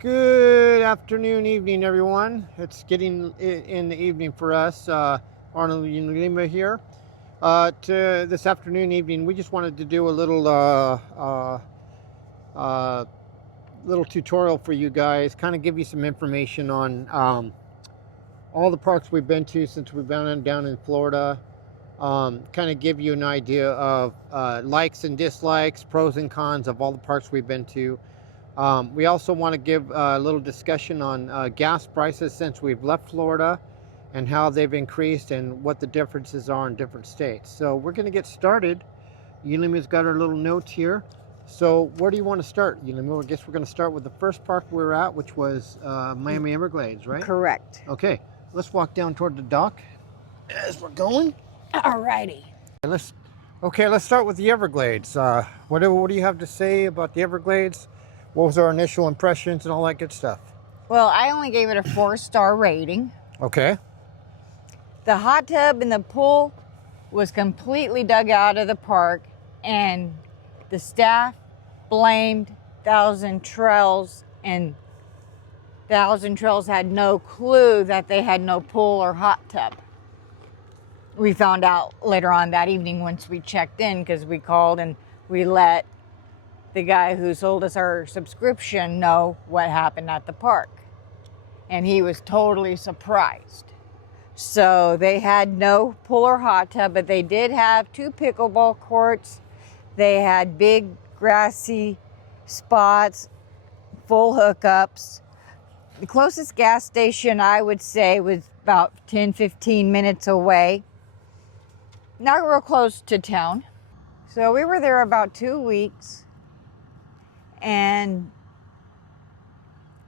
Good afternoon, evening, everyone. It's getting in the evening for us. Arnold and Lima here. To this afternoon, evening, we just wanted to do a little tutorial for you guys, kind of give you some information on all the parks we've been to since we've been down in Florida. Kind of give you an idea of likes and dislikes, pros and cons of all the parks we've been to. We also want to give a little discussion on gas prices since we've left Florida and how they've increased and what the differences are in different states. So we're going to get started. Yulima's got her little notes here. So where do you want to start, Yulima? I guess we're going to start with the first park we were at, which was Miami Everglades, right? Correct. Okay, let's walk down toward the dock as we're going. Alrighty. Let's start with the Everglades. What do you have to say about the Everglades? What was our initial impressions and all that good stuff? Well, I only gave it a 4-star rating. Okay. The hot tub and the pool was completely dug out of the park, and the staff blamed Thousand Trails, and Thousand Trails had no clue that they had no pool or hot tub. We found out later on that evening once we checked in, because we called and we let the guy who sold us our subscription know what happened at the park. And he was totally surprised. So they had no pool or hot tub, but they did have 2 pickleball courts. They had big grassy spots, full hookups. The closest gas station, I would say, was about 10-15 minutes away. Not real close to town. So we were there about 2 weeks. And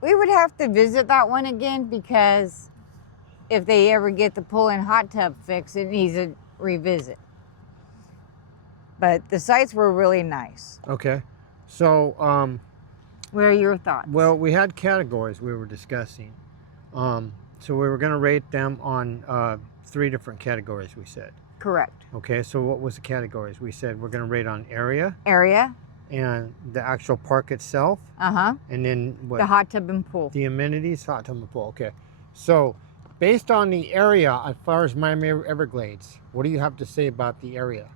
we would have to visit that one again, because if they ever get the pool and hot tub fixed, it needs a revisit. But the sites were really nice. Okay. So, what are your thoughts? well, we had categories we were discussing. So we were going to rate them on 3 different categories, we said. Correct. Okay, so what was the categories? We said we're going to rate on area. Area. And the actual park itself. Uh-huh. And then what? The hot tub and pool. The amenities, hot tub and pool. Okay. So based on the area, as far as Miami Everglades, what do you have to say about the area?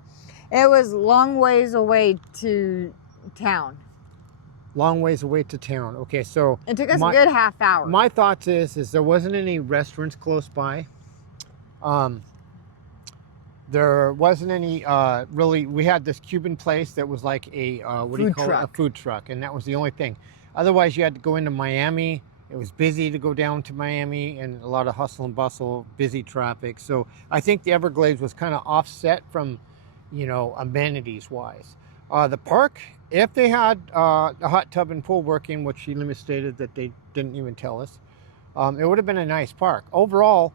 It was long ways away to town. Long ways away to town. Okay, so It took us a good half hour. My thoughts is there wasn't any restaurants close by. There wasn't any really. We had this Cuban place that was like a a food truck, and that was the only thing. Otherwise, you had to go into Miami. It was busy to go down to Miami, and a lot of hustle and bustle, busy traffic. So I think the Everglades was kind of offset from, amenities wise. The park, if they had the hot tub and pool working, which she stated that they didn't even tell us, it would have been a nice park. Overall,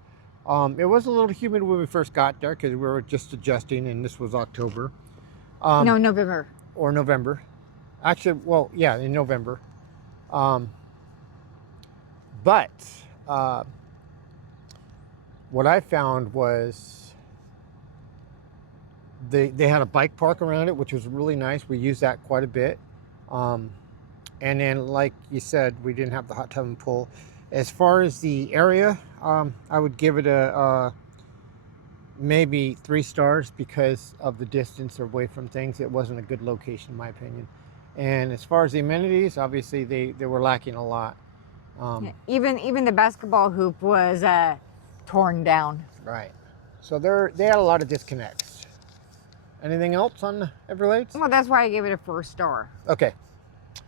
it was a little humid when we first got there because we were just adjusting, and this was October. No, November. Or November. Actually, well, yeah, in November. But what I found was they had a bike park around it, which was really nice. We used that quite a bit. And then, like you said, we didn't have the hot tub and pool. As far as the area, I would give it a maybe 3 stars because of the distance away from things. It wasn't a good location, in my opinion. And as far as the amenities, obviously they were lacking a lot. Even the basketball hoop was torn down. Right. So they had a lot of disconnects. Anything else on Everglades? Well, that's why I gave it a 4-star. Okay.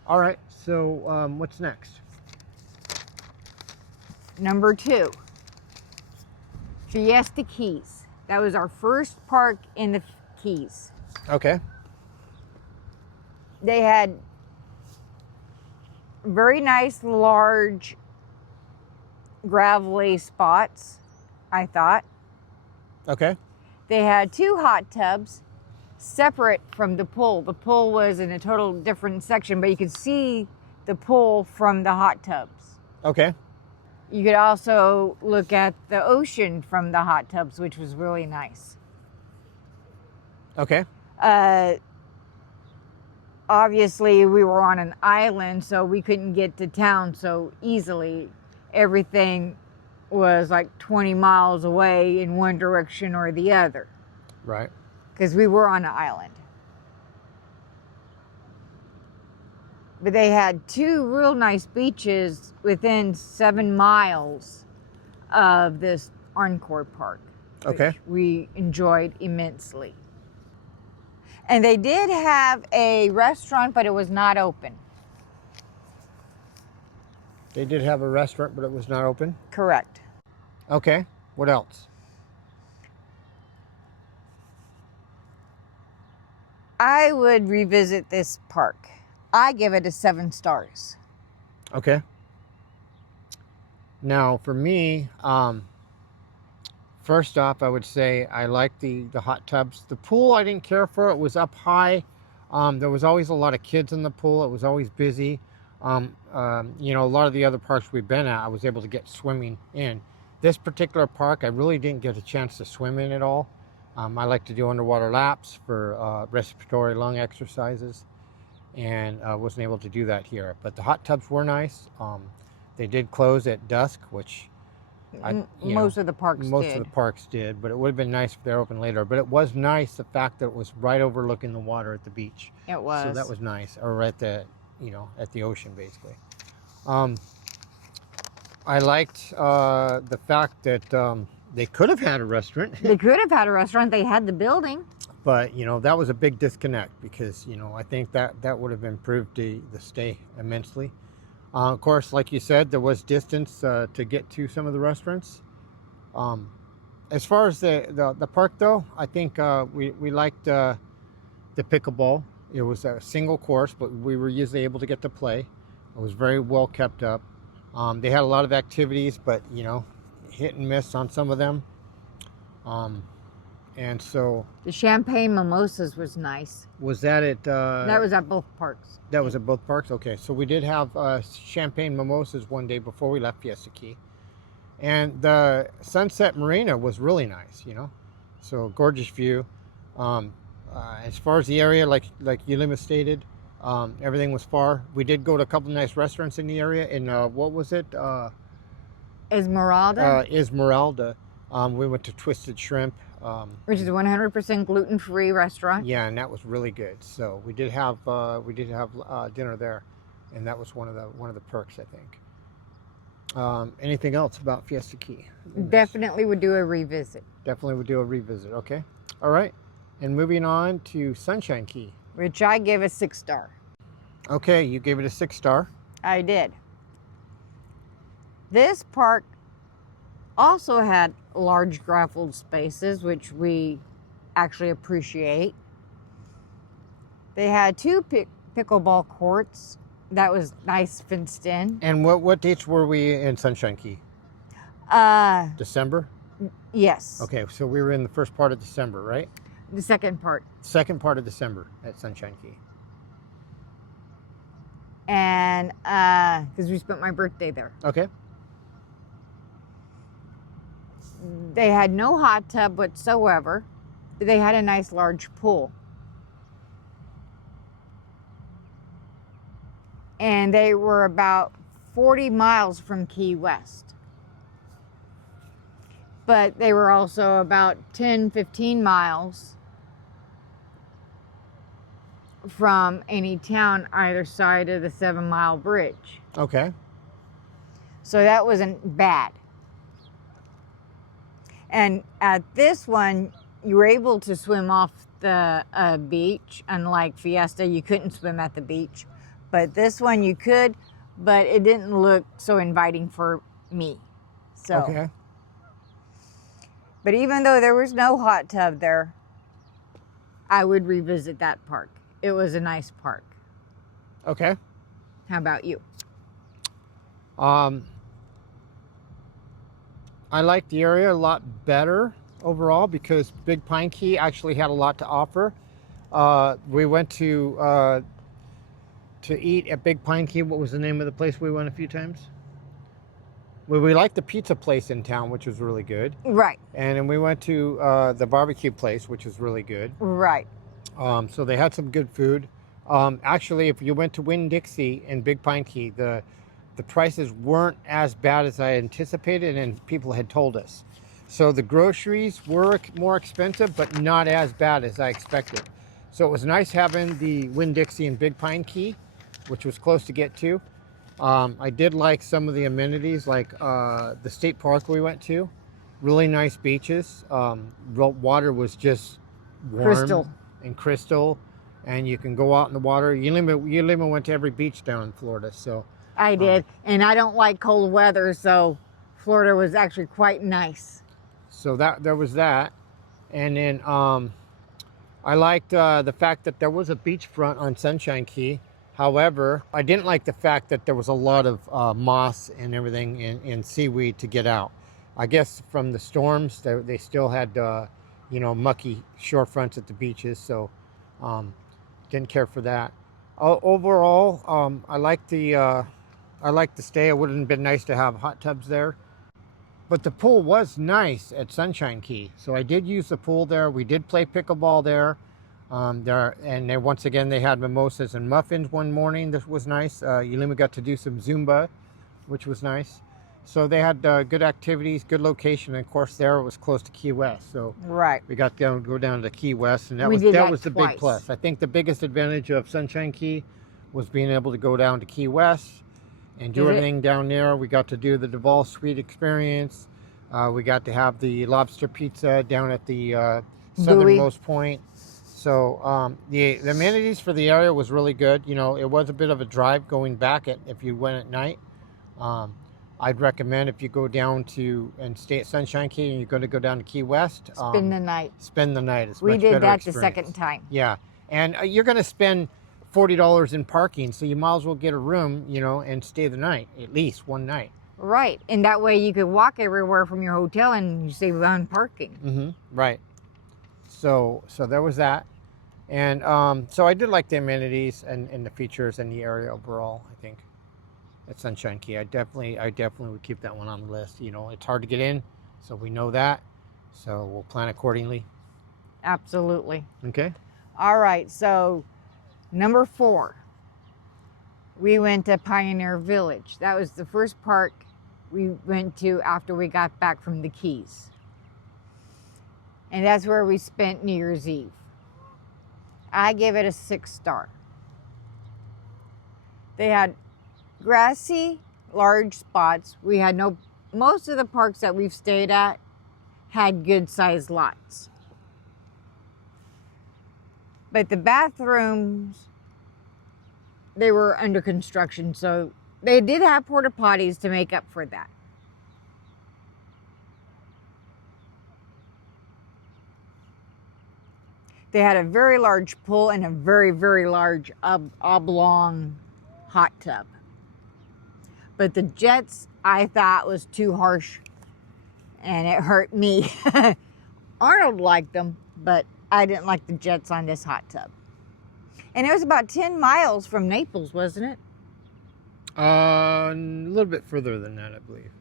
All right. So what's next? Number 2, Fiesta Keys. That was our first park in the Keys. Okay. They had very nice, large, gravelly spots, I thought. Okay. They had 2 hot tubs separate from the pool. The pool was in a total different section, but you could see the pool from the hot tubs. Okay. You could also look at the ocean from the hot tubs, which was really nice. Okay. obviously we were on an island, so we couldn't get to town so easily. Everything was like 20 miles away in one direction or the other. Right. Because we were on an island. But they had two real nice beaches within 7 miles of this Encore Park. Okay. Which we enjoyed immensely. And they did have a restaurant, but it was not open. They did have a restaurant, but it was not open? Correct. Okay. What else? I would revisit this park. I give it a 7 stars. Okay. Now, for me, first off, I would say I like the hot tubs. The pool, I didn't care for. It was up high. There was always a lot of kids in the pool. It was always busy. You know, a lot of the other parks we've been at, I was able to get swimming in. This particular park, I really didn't get a chance to swim in at all. I like to do underwater laps for respiratory lung exercises, and wasn't able to do that here. But the hot tubs were nice. They did close at dusk, which Most of the parks most did. of the parks did, but it would have been nice if they're open later. But it was nice the fact that it was right overlooking the water at the beach. It was. So that was nice, or at the, you know, at the ocean basically. I liked the fact that they could have had a restaurant. They could have had a restaurant. They had the building. But, you know, that was a big disconnect because, you know, I think that would have improved the stay immensely. Of course, like you said, there was distance to get to some of the restaurants. As far as the park, though, I think we liked the pickleball. It was a single course, but we were usually able to get to play. It was very well kept up. They had a lot of activities, but, you know, hit and miss on some of them. And so... The champagne mimosas was nice. Was that at... that was at both parks. That was at both parks? Okay. So we did have champagne mimosas one day before we left Fiesta Key. And the Sunset Marina was really nice, you know. So gorgeous view. As far as the area, like Yulima stated, everything was far. We did go to a couple of nice restaurants in the area. In, what was it? Esmeralda? Esmeralda. We went to Twisted Shrimp. Which is a 100% gluten-free restaurant. Yeah, and that was really good. So we did have dinner there, and that was one of the perks, I think. Anything else about Fiesta Key? Definitely would do a revisit. Definitely would do a revisit. Okay, all right. And moving on to Sunshine Key, Which I gave a 6 star. Okay, you gave it a 6 star. I did. This park also had large gravel spaces, which we actually appreciate. They had 2 pickleball courts. That was nice, fenced in. And what dates were we in Sunshine Key? December? Yes. Okay, so we were in the first part of December, right? The second part. Second part of December at Sunshine Key. And because we spent my birthday there. Okay. They had no hot tub whatsoever, but they had a nice large pool. And they were about 40 miles from Key West. But they were also about 10, 15 miles from any town either side of the 7 Mile Bridge. Okay. So that wasn't bad. And at this one, you were able to swim off the beach. Unlike Fiesta, you couldn't swim at the beach. But this one you could, but it didn't look so inviting for me. So, Okay. But even though there was no hot tub there, I would revisit that park. It was a nice park. Okay. How about you? I liked the area a lot better overall because Big Pine Key actually had a lot to offer. We went to eat at Big Pine Key. What was the name of the place we went a few times? Well, we liked the pizza place in town, which was really good. Right. And then we went to the barbecue place, which was really good. Right. So they had some good food. Actually, if you went to Winn-Dixie and Big Pine Key, the prices weren't as bad as I anticipated and people had told us. So the groceries were more expensive, but not as bad as I expected. So it was nice having the Winn-Dixie and Big Pine Key, which was close to get to. I did like some of the amenities, like the state park we went to. Really nice beaches. Water was just warm Crystal. and crystal, and you can go out in the water. You went to every beach down in Florida, so. I did, and I don't like cold weather, so Florida was actually quite nice. So there was that, and then I liked the fact that there was a beachfront on Sunshine Key. However, I didn't like the fact that there was a lot of moss and everything and seaweed to get out. I guess from the storms, they still had mucky shorefronts at the beaches, so didn't care for that. Overall, I liked the stay. It would have been nice to have hot tubs there. But the pool was nice at Sunshine Key. So I did use the pool there. We did play pickleball there. Once again, they had mimosas and muffins one morning. This was nice. Yulima got to do some Zumba, which was nice. So they had good activities, good location. And of course, there it was close to Key West. So right, we got to go down to Key West, and that was the big plus. I think the biggest advantage of Sunshine Key was being able to go down to Key West and do everything down there. We got to do the Duval Suite experience. We got to have the lobster pizza down at the southernmost point. So the amenities for the area was really good. It was a bit of a drive going back if you went at night. I'd recommend if you go down to and stay at Sunshine Key and you're going to go down to Key West. Spend the night. Spend the night. It's we much did better that experience. the second time. Yeah, and you're going to spend $40 in parking, so you might as well get a room, and stay the night, at least one night. Right, and that way you could walk everywhere from your hotel and you save on parking. Mm-hmm. Right. So there was that, and so I did like the amenities and the features and the area overall. I think at Sunshine Key, I definitely would keep that one on the list. It's hard to get in, so we know that. So we'll plan accordingly. Absolutely. Okay. All right, so number 4, we went to Pioneer Village. That was the first park we went to after we got back from the Keys. And that's where we spent New Year's Eve. I gave it a 6-star. They had grassy, large spots. Most of the parks that we've stayed at had good-sized lots. But the bathrooms, they were under construction, so they did have porta potties to make up for that. They had a very large pool and a very, very large oblong hot tub. But the jets, I thought, was too harsh, and it hurt me. Arnold liked them, but I didn't like the jets on this hot tub. And it was about 10 miles from Naples, wasn't it? A little bit further than that, I believe.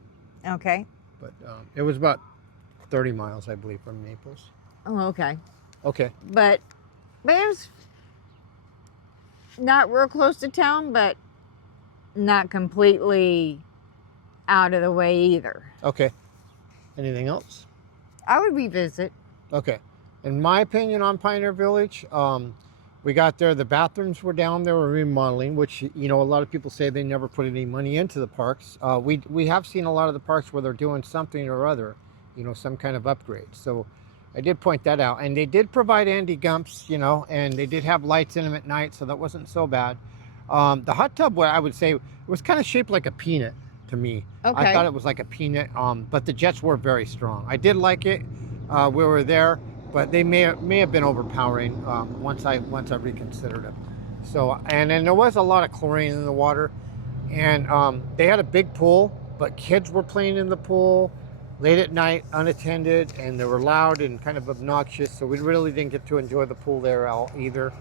Okay. But it was about 30 miles, I believe, from Naples. Oh, okay. Okay. But it was not real close to town, but not completely out of the way either. Okay. Anything else? I would revisit. Okay. In my opinion on Pioneer Village, we got there, the bathrooms were down, they were remodeling, which, a lot of people say they never put any money into the parks. We have seen a lot of the parks where they're doing something or other, some kind of upgrade. So I did point that out. And they did provide Andy Gumps, and they did have lights in them at night, so that wasn't so bad. The hot tub, I would say, was kind of shaped like a peanut to me. Okay. I thought it was like a peanut, but the jets were very strong. I did like it. We were there, but they may have been overpowering once I reconsidered it. So, and then there was a lot of chlorine in the water, and they had a big pool, but kids were playing in the pool late at night, unattended, and they were loud and kind of obnoxious. So we really didn't get to enjoy the pool there either.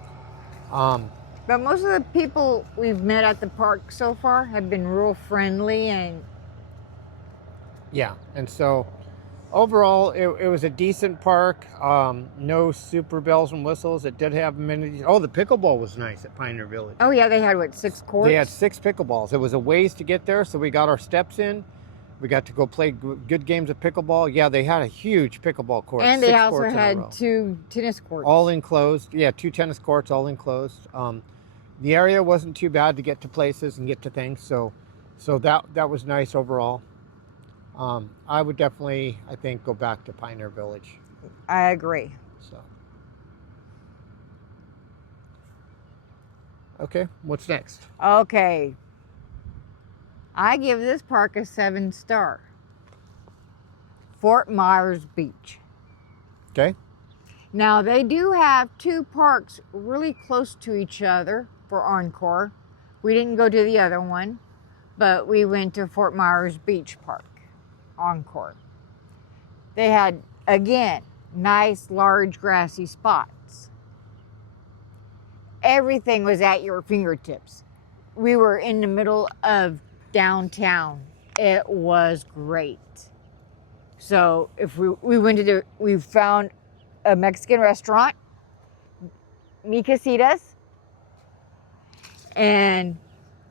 But most of the people we've met at the park so far have been real friendly and yeah, and so Overall, it was a decent park. No super bells and whistles. It did have amenities. Oh, the pickleball was nice at Pioneer Village. Oh yeah, they had what, 6 courts? They had 6 pickleballs. It was a ways to get there, so we got our steps in. We got to go play good games of pickleball. Yeah, they had a huge pickleball court. And they 6 also courts in a row. had 2 tennis courts. All enclosed. Yeah, 2 tennis courts, all enclosed. The area wasn't too bad to get to places and get to things, so that was nice overall. I would definitely, I think, go back to Pioneer Village. I agree. So, okay, what's next? Okay. I give this park a 7-star. Fort Myers Beach. Okay. Now, they do have 2 parks really close to each other for Encore. We didn't go to the other one, but we went to Fort Myers Beach Park, Encore. They had, again, nice, large, grassy spots. Everything was at your fingertips. We were in the middle of downtown. It was great. So if we found a Mexican restaurant, Mi Casitas, and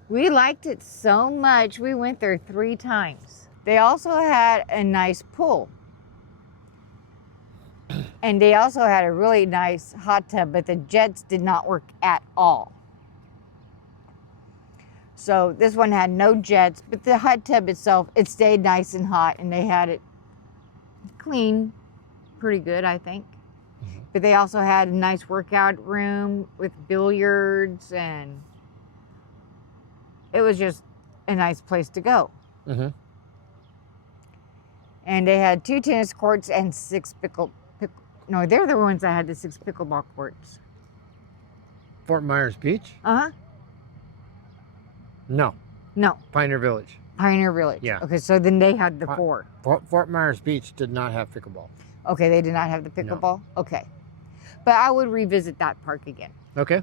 we liked it so much we went there 3 times. They also had a nice pool, and they also had a really nice hot tub, but the jets did not work at all. So this one had no jets, but the hot tub itself, it stayed nice and hot, and they had it clean pretty good, I think. But they also had a nice workout room with billiards, and it was just a nice place to go. Mm-hmm. And they had 2 tennis courts and 6 no, they're the ones that had the 6 pickleball courts. Fort Myers Beach? Uh-huh. No. No, Pioneer Village. Pioneer Village. Yeah. Okay, so then they had the 4. Fort Myers Beach did not have pickleball. Okay, they did not have the pickleball? No. Okay. But I would revisit that park again. Okay.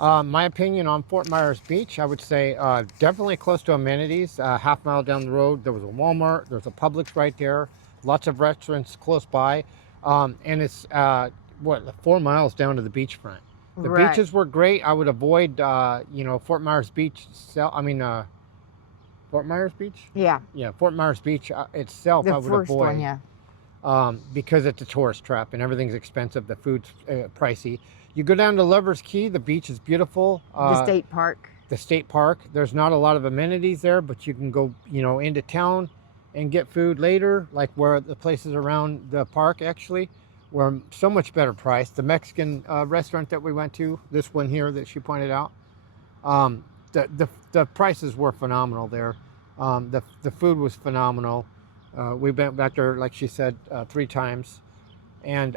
My opinion on Fort Myers Beach, I would say definitely close to amenities. Half mile down the road, there was a Walmart, there's a Publix right there, lots of restaurants close by, and it's 4 miles down to the beachfront. The Right. beaches were great. I would avoid, Fort Myers Beach. Fort Myers Beach. Yeah. Yeah, Fort Myers Beach itself, The I would first avoid. one, yeah. Because it's a tourist trap and everything's expensive. The food's pricey. You go down to Lover's Key. The beach is beautiful. The state park. The state park. There's not a lot of amenities there, but you can go, into town and get food later, like where the places around the park actually were so much better priced. The Mexican restaurant that we went to, this one here that she pointed out, the prices were phenomenal there. The food was phenomenal. We went back there, like she said, 3 times. And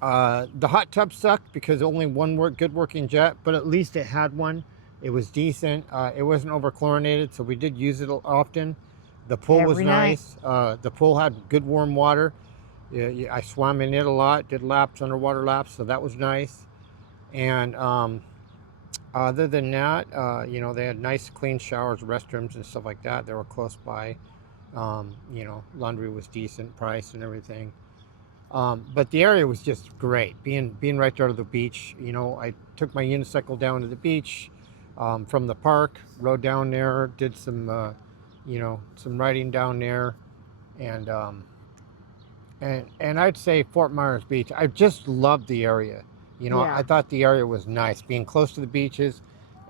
the hot tub sucked because only one good working jet, but at least it had one. It was decent. It wasn't over chlorinated, so we did use it often. The pool was nice. The pool had good warm water. I swam in it a lot, did laps, underwater laps, so that was nice. And other than that, they had nice clean showers, restrooms, and stuff like that. They were close by. Laundry was decent price and everything. But the area was just great. Being right there to the beach, I took my unicycle down to the beach from the park, rode down there, did some riding down there, and I'd say Fort Myers Beach. I just loved the area. Yeah. I thought the area was nice, being close to the beaches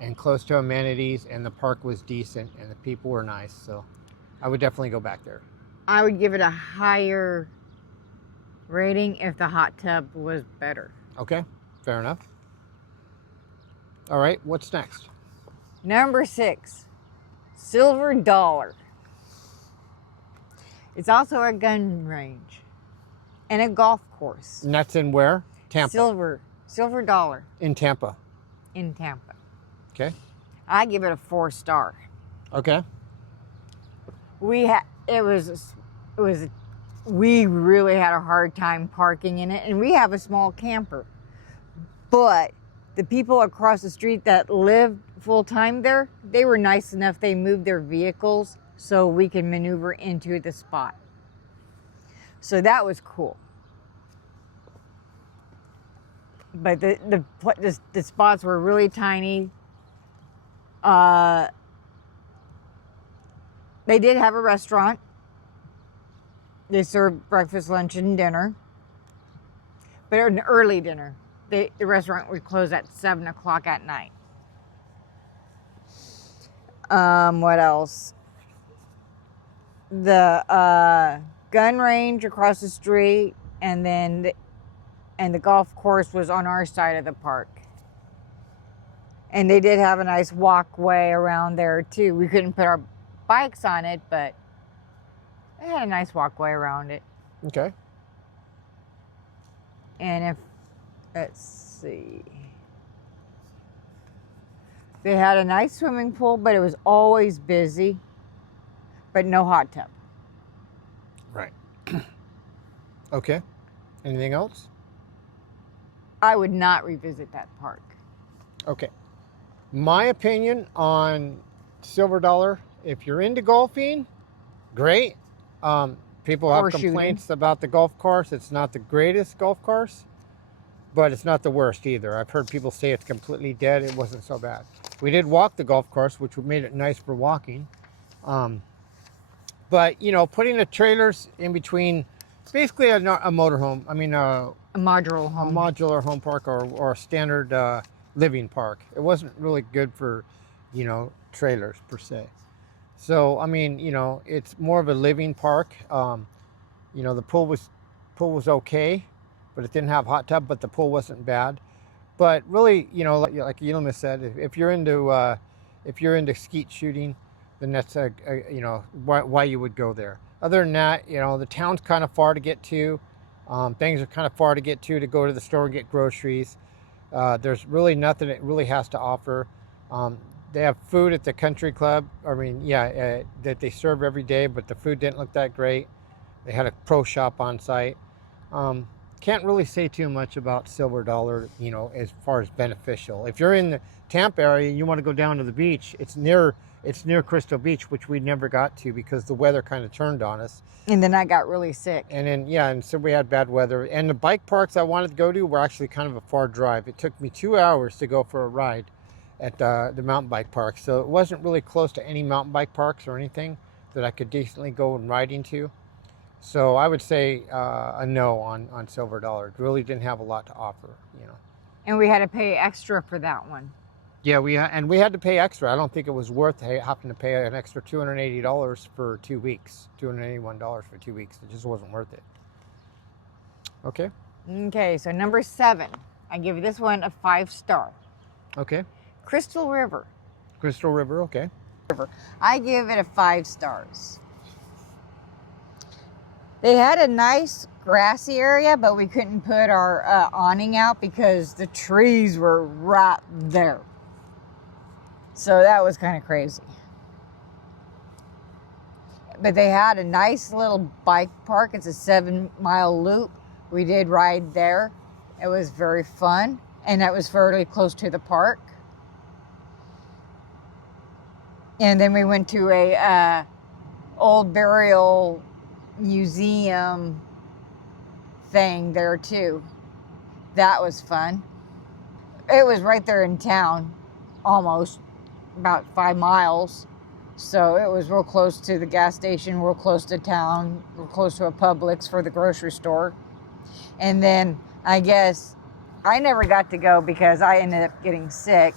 and close to amenities, and the park was decent, and the people were nice. So I would definitely go back there. I would give it a higher rating if the hot tub was better. Okay, fair enough. All right, what's next? Number 6, Silver Dollar. It's also a gun range and a golf course. And that's in where? Tampa. Silver Dollar In Tampa. in Tampa. Okay. I give it a 4-star. Okay. We really had a hard time parking in it, and we have a small camper. But the people across the street that lived full time there, they were nice enough. They moved their vehicles so we can maneuver into the spot. So that was cool. But the spots were really tiny. They did have a restaurant. They served breakfast, lunch, and dinner. But an early dinner. The restaurant would close at 7 o'clock at night. What else? The gun range across the street, and then the golf course was on our side of the park. And they did have a nice walkway around there too. We couldn't put our bikes on it, but they had a nice walkway around it. Okay. And let's see. They had a nice swimming pool, but it was always busy, but no hot tub. Right. Okay. Anything else? I would not revisit that park. Okay. My opinion on Silver Dollar, if you're into golfing, great. People have complaints about the golf course. It's not the greatest golf course, but it's not the worst either. I've heard people say it's completely dead. It wasn't so bad. We did walk the golf course, which made it nice for walking. But, you know, putting the trailers in between, basically a motorhome, I mean, a modular home. A modular home park or a standard living park. It wasn't really good for, you know, trailers per se. So, I mean, you know, it's more of a living park. You know, the pool was okay, but it didn't have hot tub, but the pool wasn't bad. But really, you know, like Yilma said, if you're into skeet shooting, then that's you know, why you would go there. Other than that, you know, the town's kind of far to get to. Things are kind of far to get to go to the store and get groceries. There's really nothing it really has to offer. They have food at the country club. I mean, yeah, that they serve every day, but the food didn't look that great. They had a pro shop on site. Can't really say too much about Silver Dollar, you know, as far as beneficial. If you're in the Tampa area and you want to go down to the beach, it's near Crystal Beach, which we never got to because the weather kind of turned on us. And then I got really sick. And then, yeah, and so we had bad weather. And the bike parks I wanted to go to were actually kind of a far drive. It took me 2 hours to go for a ride at the mountain bike park. So it wasn't really close to any mountain bike parks or anything that I could decently go and ride into. So I would say a no on Silver Dollar. It really didn't have a lot to offer, you know. And we had to pay extra for that one. Yeah, we had to pay extra. I don't think it was worth having to pay an extra $280 for 2 weeks. $281 for 2 weeks. It just wasn't worth it. Okay. Okay, so number 7. I give this one a 5-star. Okay. Crystal River. Crystal River, okay. I give it a 5 stars. They had a nice grassy area, but we couldn't put our awning out because the trees were right there. So that was kind of crazy. But they had a nice little bike park. It's a 7-mile loop. We did ride there. It was very fun. And that was fairly close to the park. And then we went to a old burial museum thing there too. That was fun. It was right there in town, almost about 5 miles. So it was real close to the gas station, real close to town, real close to a Publix for the grocery store. And then I guess I never got to go because I ended up getting sick.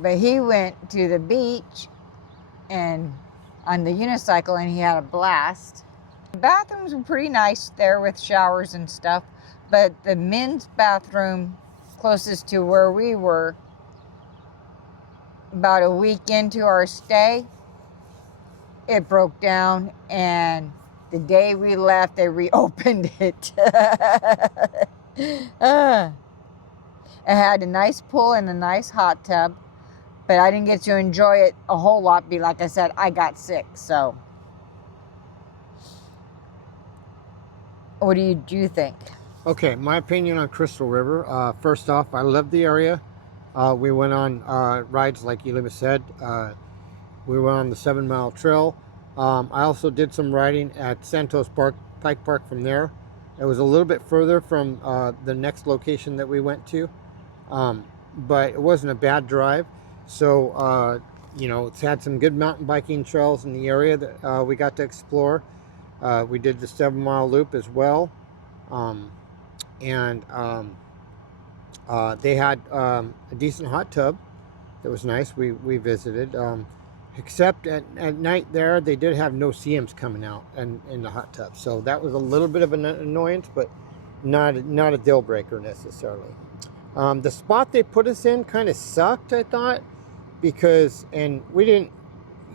But he went to the beach and on the unicycle, and he had a blast. The bathrooms were pretty nice there with showers and stuff, but the men's bathroom closest to where we were, about a week into our stay, it broke down, and the day we left, they reopened it. It had a nice pool and a nice hot tub, but I didn't get to enjoy it a whole lot. Like I said, I got sick, so. What do you think? Okay, my opinion on Crystal River. First off, I love the area. We went on rides, like Yilma said. We went on the 7-mile trail. I also did some riding at Santos Park, Pike Park from there. It was a little bit further from the next location that we went to, but it wasn't a bad drive. So, you know, it's had some good mountain biking trails in the area that we got to explore. We did the 7-mile loop as well. And they had a decent hot tub that was nice. We visited. Except at night there, they did have no CMs coming out in the hot tub. So that was a little bit of an annoyance, but not a deal breaker necessarily. The spot they put us in kind of sucked, I thought, because, and we didn't,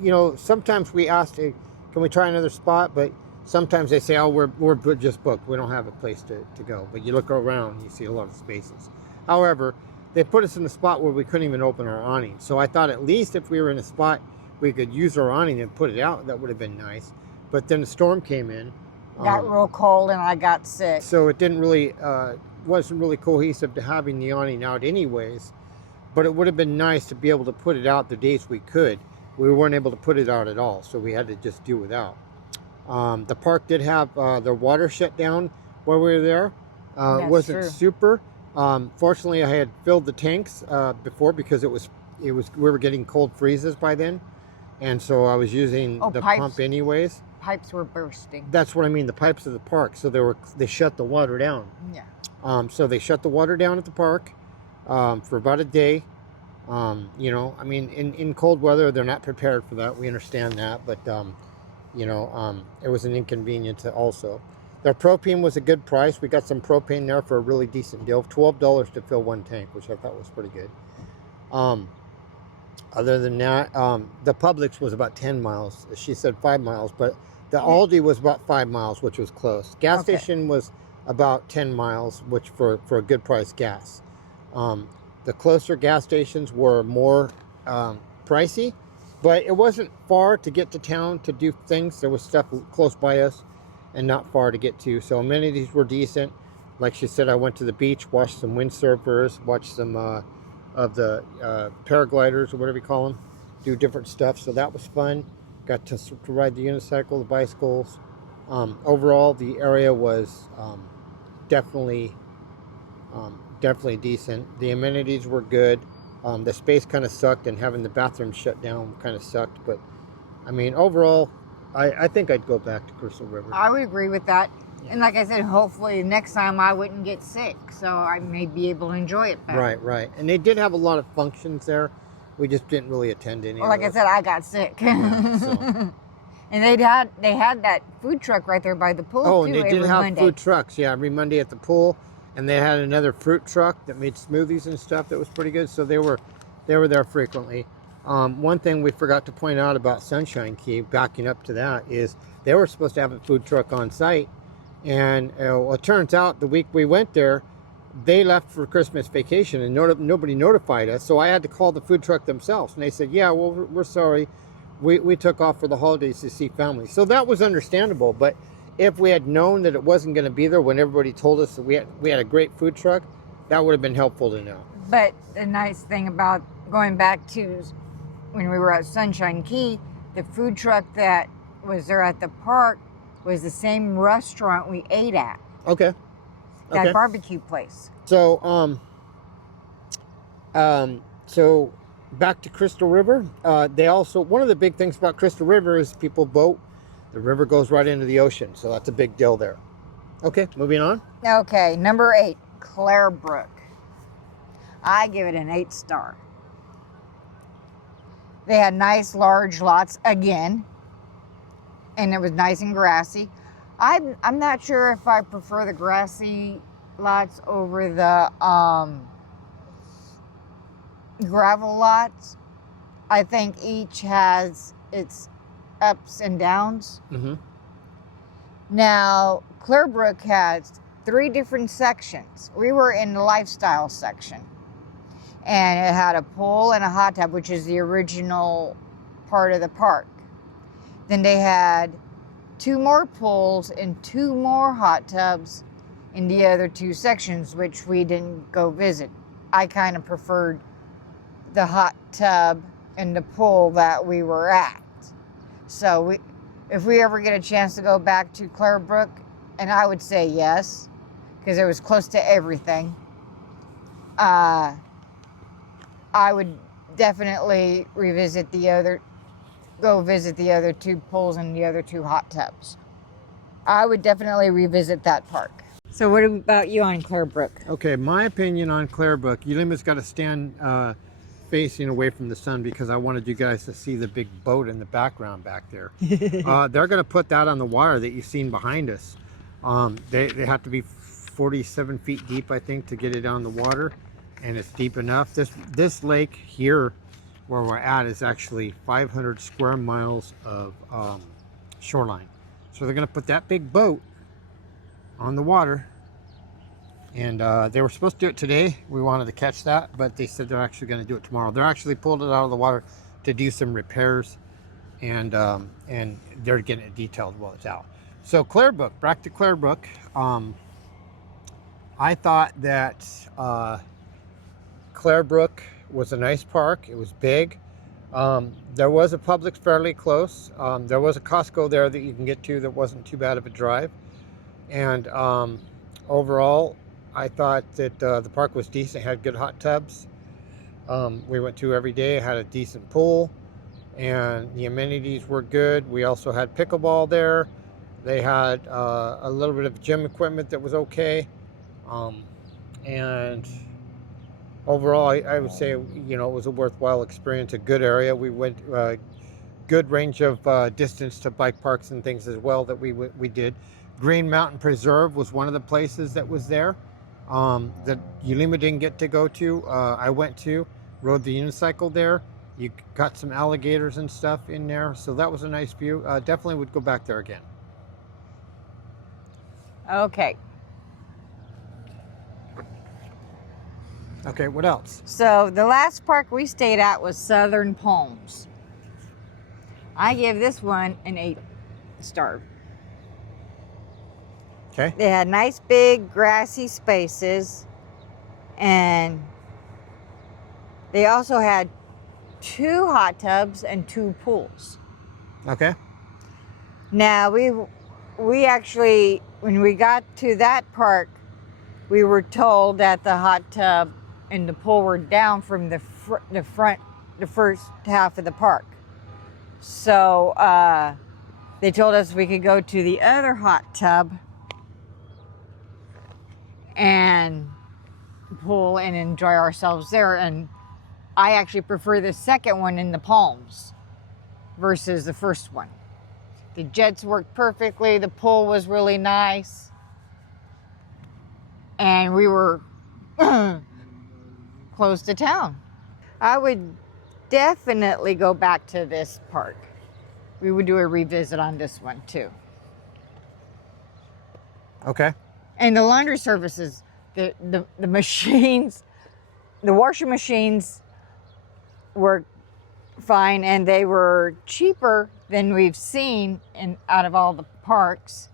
you know, sometimes we asked, hey, can we try another spot? But sometimes they say, oh, we're just booked. We don't have a place to go. But you look around, you see a lot of spaces. However, they put us in a spot where we couldn't even open our awning. So I thought at least if we were in a spot we could use our awning and put it out, that would have been nice. But then the storm came in. Got real cold and I got sick. So it didn't really, wasn't really cohesive to having the awning out anyways. But it would have been nice to be able to put it out the days we could. We weren't able to put it out at all, so we had to just do without. The park did have their water shut down while we were there. It wasn't super. Fortunately, I had filled the tanks before because we were getting cold freezes by then. And so I was using the pump anyways. Pipes were bursting. That's what I mean, the pipes of the park. So they shut the water down. Yeah. So they shut the water down at the park for about a day. You know, I mean, in cold weather, they're not prepared for that. We understand that. But, you know, it was an inconvenience also. Their propane was a good price. We got some propane there for a really decent deal. $12 to fill one tank, which I thought was pretty good. Other than that, the Publix was about 10 miles. She said 5 miles, but the Aldi was about 5 miles, which was close. Gas station was about 10 miles, which for a good price gas. The closer gas stations were more pricey, but it wasn't far to get to town to do things. There was stuff close by us and not far to get to. So amenities were decent. Like she said, I went to the beach, watched some windsurfers, watched some of the paragliders or whatever you call them, do different stuff. So that was fun. Got to ride the unicycle, the bicycles. Overall, the area was definitely decent. The amenities were good. The space kind of sucked, and having the bathroom shut down kind of sucked. But I mean, overall, I think I'd go back to Crystal River. I would agree with that. And like I said, hopefully next time I wouldn't get sick, so I may be able to enjoy it better. Right. And they did have a lot of functions there. We just didn't really attend any. Well, like I said, I got sick. Yeah, so. And they had that food truck right there by the pool too. Oh, and they did have Monday. food trucks, yeah, every Monday at the pool. And they had another fruit truck that made smoothies and stuff that was pretty good. So they were there frequently. One thing we forgot to point out about Sunshine Key, backing up to that, is they were supposed to have a food truck on site. And well, it turns out the week we went there, they left for Christmas vacation and nobody notified us. So I had to call the food truck themselves. And they said, yeah, well, we're sorry. We took off for the holidays to see family. So that was understandable. But if we had known that it wasn't going to be there when everybody told us that we had a great food truck, that would have been helpful to know. But the nice thing about going back to when we were at Sunshine Key, the food truck that was there at the park was the same restaurant we ate at. Okay. That barbecue place. So, so back to Crystal River. They also, one of the big things about Crystal River is people boat. The river goes right into the ocean, so that's a big deal there. Okay, moving on. Okay, number 8, Clare Brook. I give it an 8-star. They had nice large lots again, and it was nice and grassy. I'm not sure if I prefer the grassy lots over the gravel lots. I think each has its ups and downs. Mm-hmm. Now, Clare Brook has 3 different sections. We were in the lifestyle section, and it had a pool and a hot tub, which is the original part of the park. Then they had 2 more pools and 2 more hot tubs in the other 2 sections, which we didn't go visit. I kind of preferred the hot tub and the pool that we were at. So if we ever get a chance to go back to Clarebrook, and I would say yes, because it was close to everything, I would definitely go visit the other two pools and the other two hot tubs. I would definitely revisit that park. So what about you on Clarebrook? Okay, my opinion on Clarebrook, Yulima's got to stand facing away from the sun because I wanted you guys to see the big boat in the background back there. They're going to put that on the water that you've seen behind us. They have to be 47 feet deep, I think, to get it on the water, and it's deep enough. This lake here where we're at is actually 500 square miles of shoreline. So they're going to put that big boat on the water, and they were supposed to do it today. We wanted to catch that, but they said they're actually going to do it tomorrow. They're actually pulled it out of the water to do some repairs, and they're getting it detailed while it's out. So Clarebrook, back to Clarebrook. I thought that Clarebrook was a nice park. It was big. There was a Publix fairly close. There was a Costco there that you can get to that wasn't too bad of a drive. And overall, I thought that the park was decent. It had good hot tubs. We went to every day. It had a decent pool, and the amenities were good. We also had pickleball there. They had a little bit of gym equipment that was okay. And overall, I would say, you know, it was a worthwhile experience, a good area. We went good range of distance to bike parks and things as well that we did. Green Mountain Preserve was one of the places that was there that Yulima didn't get to go to. I went to, rode the unicycle there. You got some alligators and stuff in there, so that was a nice view. Definitely would go back there again. Okay. Okay, what else? So the last park we stayed at was Southern Palms. I give this one an 8-star. Okay. They had nice big grassy spaces, and they also had 2 hot tubs and 2 pools. Okay. Now we actually, when we got to that park, we were told that the hot tub and the pool were down from the first half of the park. So they told us we could go to the other hot tub and pool and enjoy ourselves there. And I actually prefer the second one in the Palms versus the first one. The jets worked perfectly. The pool was really nice. And we were close to town. I would definitely go back to this park. We would do a revisit on this one too. Okay. And the laundry services, the machines, the washing machines were fine, and they were cheaper than we've seen out of all the parks.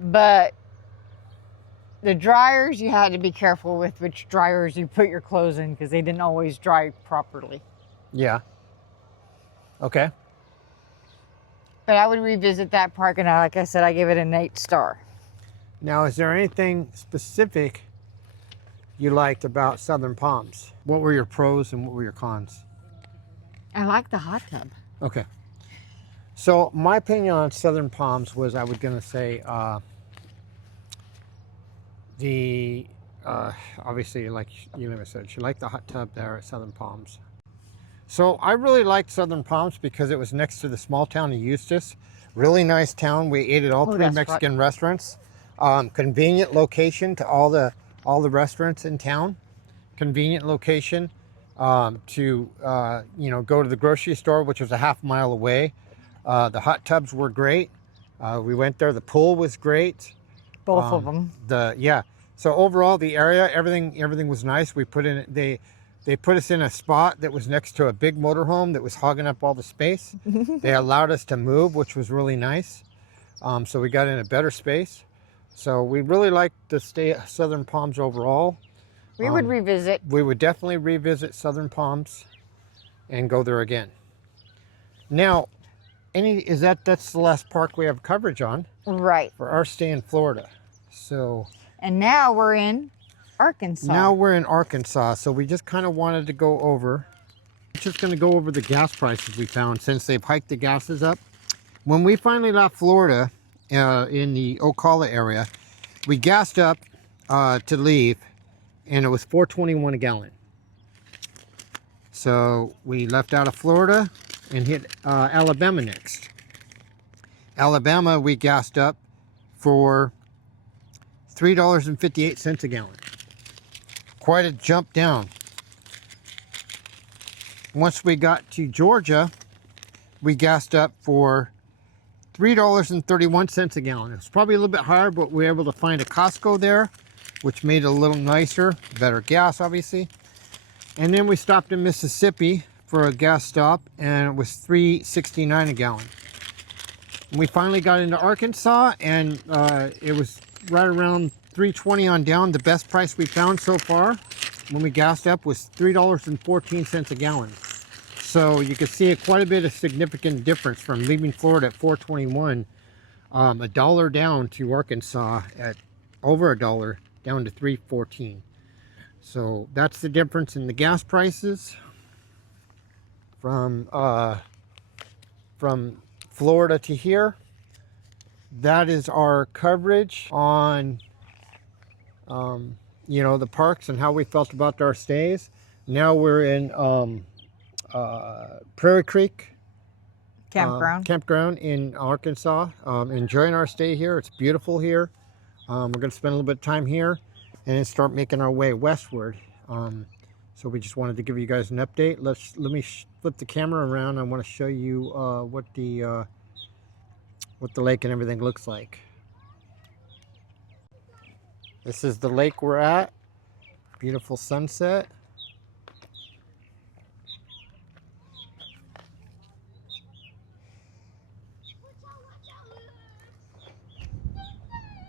But the dryers, you had to be careful with which dryers you put your clothes in because they didn't always dry properly. Yeah. Okay. But I would revisit that park, and like I said, I give it an 8-star. Now, is there anything specific you liked about Southern Palms? What were your pros and what were your cons? I like the hot tub. Okay. So my opinion on Southern Palms was, I was going to say, obviously, like Yulima said, she liked the hot tub there at Southern Palms. So I really liked Southern Palms because it was next to the small town of Eustis. Really nice town. We ate at all 3 Mexican restaurants. Convenient location to all the restaurants in town. Convenient location to go to the grocery store, which was a half-mile away. The hot tubs were great. We went there. The pool was great. Both of them. So overall, the area, everything was nice. We put in they put us in a spot that was next to a big motorhome that was hogging up all the space. They allowed us to move, which was really nice. So we got in a better space. So we really liked to stay at Southern Palms overall. We would revisit. We would definitely revisit Southern Palms. and go there again. Now, that's the last park we have coverage on Right. for our stay in Florida. So And now we're in Arkansas. now we're in Arkansas. So we just kind of wanted to go over. Just going to go over the gas prices we found since they've hiked the gases up. When we finally left Florida, in the Ocala area, we gassed up to leave, and it was $4.21 a gallon. So we left out of Florida and hit Alabama next. Alabama, we gassed up for $3.58 a gallon. Quite a jump down. Once we got to Georgia, we gassed up for $3.31 a gallon. It was probably a little bit higher, but we were able to find a Costco there, which made it a little nicer, better gas, obviously. And then we stopped in Mississippi for a gas stop, and it was $3.69 a gallon. And we finally got into Arkansas, and it was right around $3.20 on down. The best price we found so far when we gassed up was $3.14 a gallon. So you can see quite a bit of significant difference from leaving Florida at $4.21, $1 down to Arkansas at over $1 down to $3.14. So that's the difference in the gas prices from Florida to here. That is our coverage on you know, the parks and how we felt about our stays. Now we're in Prairie Creek campground in Arkansas, enjoying our stay here. It's beautiful here. We're going to spend a little bit of time here and then start making our way westward. So we just wanted to give you guys an update. Let me flip the camera around. I want to show you what the lake and everything looks like. This is the lake we're at. Beautiful sunset.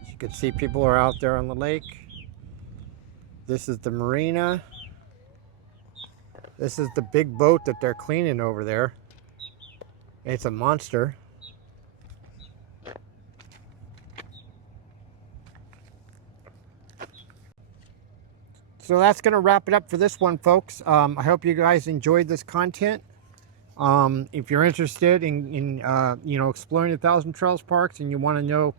As you can see, people are out there on the lake. This is the marina. This is the big boat that they're cleaning over there. It's a monster. So that's going to wrap it up for this one, folks. I hope you guys enjoyed this content. If you're interested in you know, exploring the Thousand Trails parks and you want to know,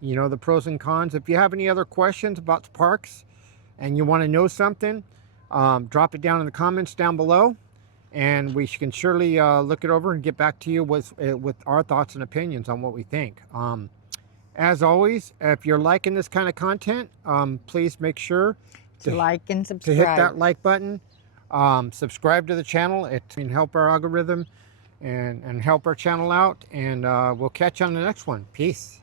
you know, the pros and cons, if you have any other questions about the parks and you want to know something, drop it down in the comments down below, and we can surely look it over and get back to you with our thoughts and opinions on what we think. As always, if you're liking this kind of content, please make sure to like and subscribe. To hit that like button. Subscribe to the channel. It can help our algorithm and help our channel out. And we'll catch you on the next one. Peace.